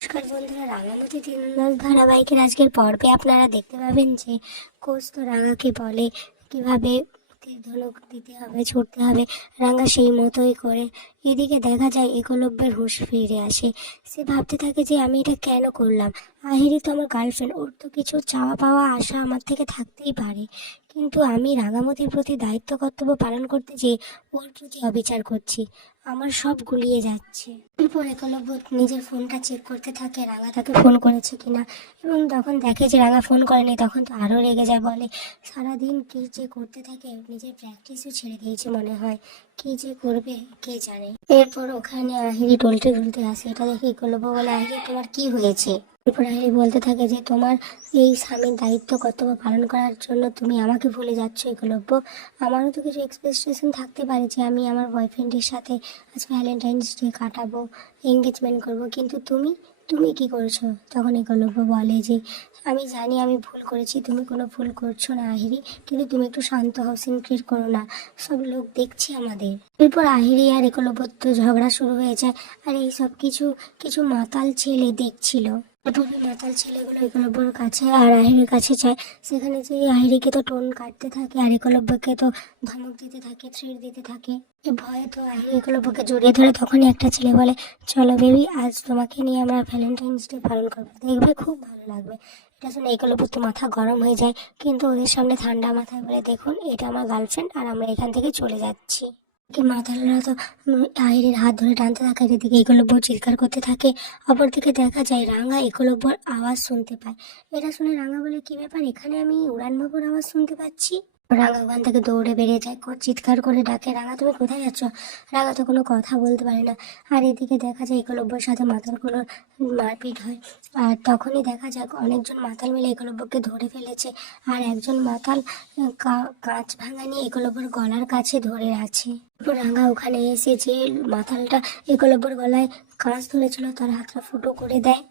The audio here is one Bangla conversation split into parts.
নমস্কার বন্ধুরা রাঙামতি তিনদাস ধারাবাহিকের আজকের পর্বে আপনারা দেখতে পাবেন যে কোচ তো রাঙাকে বলে, কীভাবে ধনুক দিতে হবে, ছুটতে হবে, রাঙা সেই মতোই করে এদিকে দেখা যায় একলব্যের হুঁশ ফিরে আসে। সে ভাবতে থাকে যে, আমি এটা কেন করলাম? আহিরি তো আমার গার্লফ্রেন্ড, ওর তো কিছু চাওয়া পাওয়া আশা আমার থেকে থাকতেই পারে। কিন্তু আমি রাঙামতির প্রতি দায়িত্ব, কর্তব্য পালন করতে যেয়ে ওর প্রতি অবিচার করছি। আমার সব গুলিয়ে যাচ্ছে। এরপর একলব্য নিজের ফোনটা চেক করতে থাকে, রাঙা তাকে ফোন করেছে কিনা। এবং তখন দেখে যে রাঙা ফোন করেনি, তখন তো আরও রেগে যায় বলে। সারাদিন কী যে করতে থাকে, নিজের প্র্যাকটিসও ছেড়ে দিয়েছে মনে হয়। কী যে করবে, কে জানে। এরপর ওখানে আহিরি টলতে টলতে আসে। এটা দেখে একলব্য বলে, আহিরি, তোমার কি হয়েছে? এরপর আহিরি বলতে থাকে যে, তোমার এই স্বামীর দায়িত্ব, কর্তব্য পালন করার জন্য তুমি আমাকে ভুলে যাচ্ছ একলব্য আমারও তো কিছু এক্সপেকটেশন থাকতে পারে যে, আমি আমার বয়ফ্রেন্ডের সাথে আজ ভ্যালেন্টাইন্স ডে কাটাবো এঙ্গেজমেন্ট করব। কিন্তু তুমি তুমি কি করেছ? তখন একলব্য বলে যে, আমি জানি আমি ভুল করেছি, তুমি কোনো ভুল করছ না আহিরি, কিন্তু তুমি একটু শান্ত হও, সিনক্রিট করো না। সব লোক দেখছি আমাদের। এরপর আহিরি আর একলব্য তো ঝগড়া শুরু হয়ে যায়, আর এই সব কিছু কিছু মাতাল ছেলে দেখছিল। ওই মাতাল ছেলেগুলো একলব্যর কাছে আর আহিরের কাছে যায়। সেখানে যে আহিরিকে তো টোন কাটতে থাকে, আর একলব্যকে তো ধমক দিতে থাকে থ্রেড দিতে থাকে। ভয়ে তো আহিরি একলব্যকে জড়িয়ে ধরে তখনই একটা ছেলে বলে, চলো বেবি, আজ তোমাকে নিয়ে আমরা ভ্যালেন্টাইন্স ডে পালন করব। দেখবে খুব ভালো লাগবে। এটা শুনে একলব্য তো মাথা গরম হয়ে যায়, কিন্তু ওদের সামনে ঠান্ডা মাথায় বলে, দেখুন, এটা আমার গার্লফ্রেন্ড আর আমরা এখান থেকে চলে যাচ্ছি। মাতালরা তো আহিরের হাত ধরে টানতে থাকে এদিকে একলব্য চিৎকার করতে থাকে, অপরদিকে দেখা যায় রাঙা একলব্যর আওয়াজ শুনতে পায়। এটা শুনে রাঙা বলে, কি ব্যাপার? এখানে আমি উড়ান বাবুর আওয়াজ শুনতে পাচ্ছি? রাঙা ওখান থেকে দৌড়ে বেরিয়ে যায়। চিৎকার করে ডাকে, রাঙা, তুমি কোথায় যাচ্ছ? রাঙা তো কোনো কথা বলতে পারে না। আর এদিকে দেখা যায়, একলব্যর সাথে মাতালগুলোর মারপিট হয়। আর তখনই দেখা যায় অনেকজন মাতাল মিলে একলব্যকে ধরে ফেলেছে। আর একজন মাতাল কাঁচ ভাঙা নিয়ে একলব্যর গলার কাছে ধরে আছে। রাঙা ওখানে এসে যে মাতালটা একলব্যর গলায় কাঁচ ধরেছিল, তার হাতটা ফুটো করে দেয়।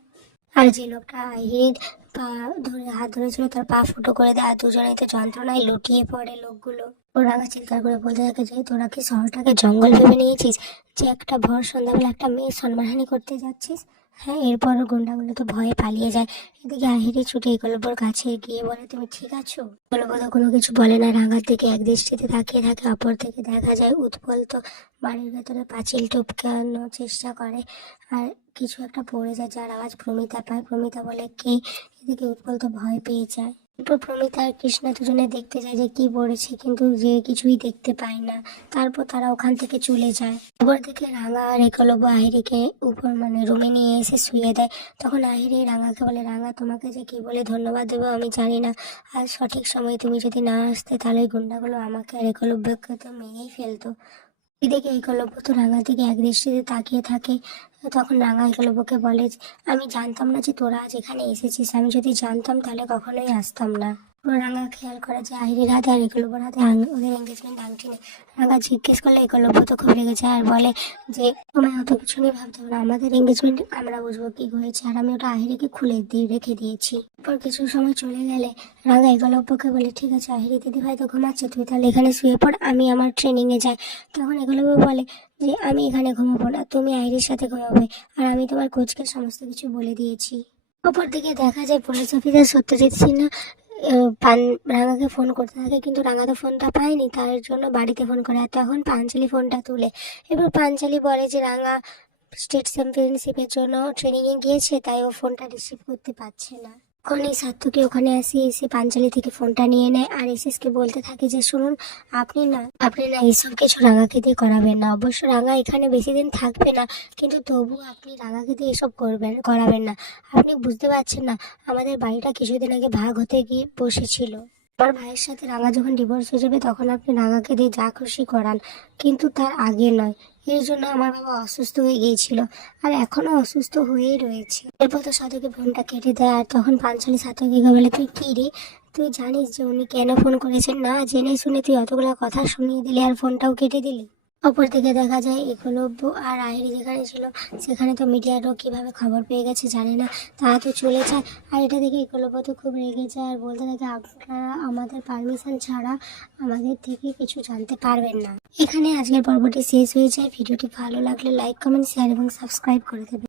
আর যে লোকটা হিট পা ধরে, হাত ধরেছিল, তার পা ফুটো করে দেয়, আর দুজনে তো যন্ত্রণায় লুটিয়ে পড়ে লোকগুলো। ওরা চিন্তা চিৎকার করে বলতে থাকে যে, তোরা কি শহরটাকে জঙ্গল ভেবে নিয়েছিস? যে একটা ভর সন্ধ্যাবেলা একটা মেয়ে সম্মানহানি করতে যাচ্ছিস? হ্যাঁ এরপর গুন্ডাগুলো তো ভয়ে পালিয়ে যায়। এদিকে আহিরি ছুটে একলব্যর কাছে গিয়ে বলে, তুমি ঠিক আছো? তো কোনো কিছু বলে না। রাঙার দিকে এক দৃষ্টিতে তাকিয়ে থাকে, অপর থেকে দেখা যায় উৎপল তো বাড়ির ভেতরে পাঁচিল টপকানোর চেষ্টা করে আর কিছু একটা পড়ে যায়। যার আওয়াজ প্রমিতা পায়। প্রমিতা বলে, কে? এদিকে উৎপল তো ভয় পেয়ে যায়। এরপর প্রমিতা আর কৃষ্ণা দুজনে দেখতে যায় যে কি পড়েছে কিন্তু যে কিছুই দেখতে পায় না। তারপর তারা ওখান থেকে চলে যায়। খবর থেকে রাঙা আর একলব্য আহিরিকে উপর মানে রুমে নিয়ে এসে শুয়ে দেয়। তখন আহিরি রাঙাকে বলে, রাঙা, তোমাকে যে কি বলে ধন্যবাদ দেবো আমি জানি না। আর সঠিক সময়ে তুমি যদি না আসতে, তাহলে গুন্ডাগুলো আমাকে আর একলব্যকে তো মেরেই ফেলতো। এদিকে একলব্য তো রাঙার দিকে এক দৃষ্টিতে তাকিয়ে থাকে। তখন রাঙা একলব্যকে বলে, আমি জানতাম না যে তোরা আজ এখানে এসেছিস। আমি যদি জানতাম, তাহলে কখনোই আসতাম না। রাঙা খেয়াল করে যে আহিরির হাতে আর একলব্যর হাতে ওদের এঙ্গেজমেন্ট আংটি নেই। রাঙা জিজ্ঞেস করলে একলব্য তো খুব যায় আর বলে যে, তোমায় অত কিছু নিয়ে ভাবতে হবে না। আমাদের এঙ্গেজমেন্ট আমরা বুঝব কি হয়েছে। আর আমি ওটা আহিরিকে খুলে দিয়ে রেখে দিয়েছি। এরপর কিছু সময় চলে গেলে রাঙা একলব্যকে বলে, ঠিক আছে, আহিরি দিদি ভাই তো ঘুমাচ্ছে, তুই তাহলে এখানে শুয়ে পড়, আমি আমার ট্রেনিংয়ে যাই। তখন একলব্য বলে যে, আমি এখানে ঘুমাবো না, তুমি আইরির সাথে ঘুমাবে, আর আমি তোমার কোচকে সমস্ত কিছু বলে দিয়েছি। অপরদিকে দেখা যায় পুলিশ অফিসার সত্যজিৎ সিনহা পান, রাঙাকে ফোন করতে থাকে, কিন্তু রাঙা তো ফোনটা পায়নি, তার জন্য বাড়িতে ফোন করে, আর তখন পাঞ্চালি ফোনটা তুলে। এবার পাঞ্চালি বলে যে, রাঙা স্টেট চ্যাম্পিয়নশিপের জন্য ট্রেনিংয়ে গিয়েছে, তাই ও ফোনটা রিসিভ করতে পারছে না। তখন এই সার্থকী ওখানে আসি, এসে পাঞ্চালি থেকে ফোনটা নিয়ে নেয় আর এসএসকে বলতে থাকে যে, শুনুন, আপনি না আপনি না এইসব কিছু রাঙাকে দিয়ে করাবেন না। অবশ্য রাঙা এখানে বেশি দিন থাকবে না, কিন্তু তবু আপনি রাঙাকে দিয়ে এসব করবেন, করাবেন না। আপনি বুঝতে পারছেন না, আমাদের বাড়িটা কিছুদিন আগে ভাগ হতে গিয়ে বসেছিল। আমার ভাইয়ের সাথে রাঙা যখন ডিভোর্স হয়ে যাবে, তখন আপনি রাঙাকে দিয়ে যা খুশি করান, কিন্তু তার আগে নয়। এর জন্য আমার বাবা অসুস্থ হয়ে গিয়েছিল আর এখনও অসুস্থ হয়েই রয়েছে। এরপর তো সাধুকে ফোনটা কেটে দেয় আর তখন পাঞ্চালি সাধুকে বলে, তুই কি রে? তুই জানিস যে উনি কেন ফোন করেছেন? না জেনে শুনে তুই অতগুলো কথা শুনিয়ে দিলি আর ফোনটাও কেটে দিলি? অপর দিকে দেখা যায় একলব্য আর আহেরি যেখানে ছিল, সেখানে তো মিডিয়ারও কীভাবে খবর পেয়ে গেছে জানে না। তারা তো চলে যায়। আর এটা দেখে একলব্য তো খুব রেগে যায় আর বলতে থাকে, আপনারা আমাদের পারমিশন ছাড়া আমাদের থেকে কিছু জানতে পারবেন না। এখানে আজকের পর্বটি শেষ হয়ে যায়। ভিডিওটি ভালো লাগলে লাইক কমেন্ট শেয়ার এবং সাবস্ক্রাইব করে দেবেন।